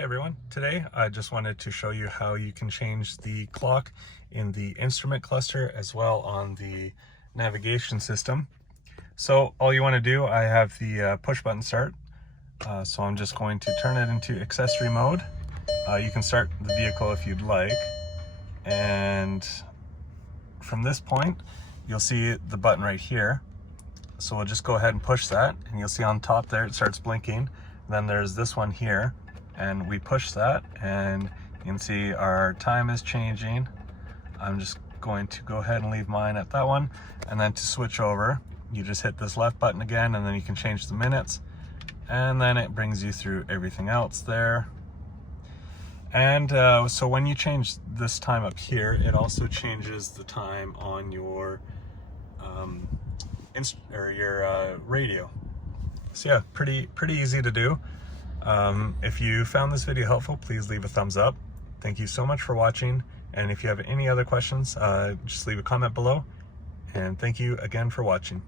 Hey everyone, today I just wanted to show you how you can change the clock in the instrument cluster as well on the navigation system. So all you want to do, I have the push button start, so I'm just going to turn it into accessory mode. You can start the vehicle if you'd like, and from this point you'll see the button right here. So we'll just go ahead and push that, and you'll see on top there it starts blinking. Then there's this one here, and we push that and you can see our time is changing. I'm just going to go ahead and leave mine at that one, and then to switch over you just hit this left button again, and then you can change the minutes, and then it brings you through everything else there. And so when you change this time up here, it also changes the time on your radio. So yeah, pretty easy to do. If you found this video helpful, please leave a thumbs up. Thank you so much for watching, and if you have any other questions, just leave a comment below, and thank you again for watching.